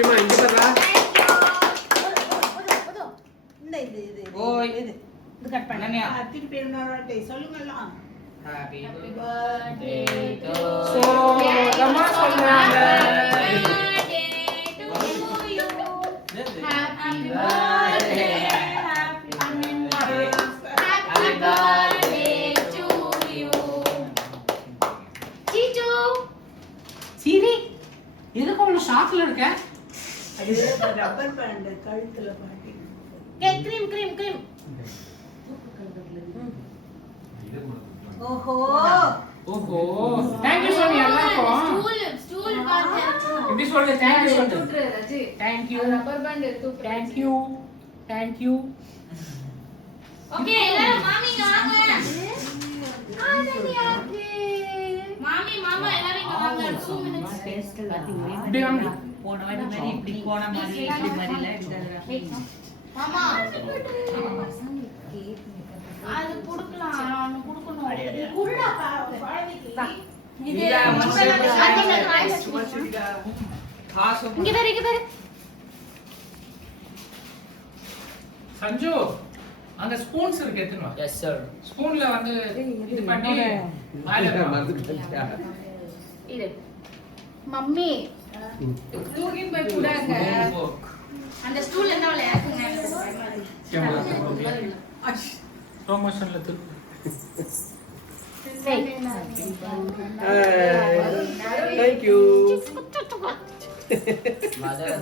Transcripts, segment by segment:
லட்சுமா இங்க பாருடா. இது ஓய் இது கட் பண்ணனே. திருப்பி இன்னொரு சொல்லுங்கலாம். Happy birthday to சோ நம்ம சொல்றாங்க. Happy birthday. Happy birthday to you. Chichu. சீனி எதுக்கு அவ்வளவு ஷாக்ல இருக்க? அது ரப்பர் பேண்ட் கழுத்துல மாட்டி. Cream. ஓஹோ தேங்க் யூ சொல்லு எல்லாருக்கும். Stool பாத்து. இப்படி சொல்லு தேங்க் யூ சொல்லு. Thank you. ரப்பர் பேண்ட் எடுத்து. Thank you. ஓகே எல்லாரும் மாமி வாங்க. மாமி மாமா எல்லாரும் இங்க வாங்க. 2 minutes. இப்படி வாங்க. போன வாட்டி மாதிரி இப்படி போன மாதிரி இப்படி மாதிரில மாமா அது குடுக்கலாம். நான் குடுக்கணும். குடுடா குழந்தைக்கு. இது இங்க பாரு. சஞ்சு அங்க ஸ்பூன்ஸ் இருக்கு எத்தனை வா? எஸ் சார் ஸ்பூன்ல வந்து இது பண்ணி மேல இது மம்மி தூக்கி போய் குடாங்க. அந்த ஸ்டூல் என்ன விளையாடுங்க? ப்ரமோஷன்ல தூக்கு. Thank you. Mother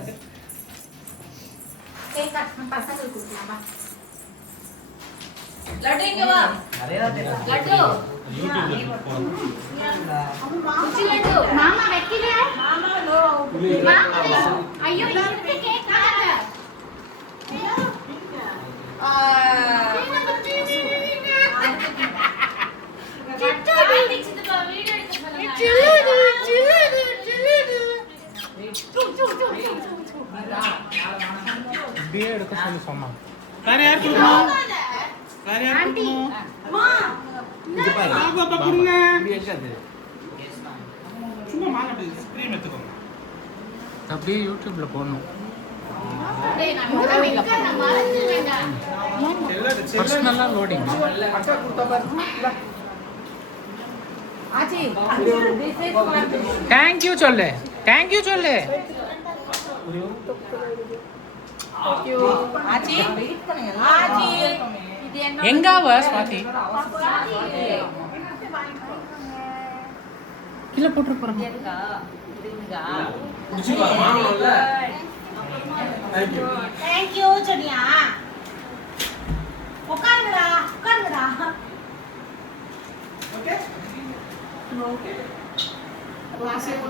cake cut பசங்களுக்கு கொடுக்கலாமா? லட்டு இங்க வா. நிறைய லட்டு குச்சி லட்டு மாமா வைக்கல. மாமா ஐயோ இந்த கேக் காட்ட. இப்படியே எடுக்க சொல்லி சொன்னான். வேற யார் கொடுக்கணும்? வேற யார் கொடுக்கணும்? இங்க பாரு. பாப்பா கொடுங்க. இப்படி இருக்காது. சும்மா மாங்க ஸ்கிரீன் எடுத்துக்கோங்க. அப்படியே யூடியூப்ல போடணும். டேய் நான் வைக்க நான் மறந்துட்டேன்டா. பர்சனலா லோடிங். அக்கா கொடுத்தா பாரு. ஆச்சி this is for thank you சொல்லு. தேங்க் யூ சொல்லு. ஆச்சி ஆச்சி இது என்ன எங்க அவ ஸ்வாதி? கீழ போட்டு போறோம். முடிச்சுவா மாமால. Thank you. Thank you சொன்னியா? உட்காருங்கடா. Okay? Okay. வாசி என்ன?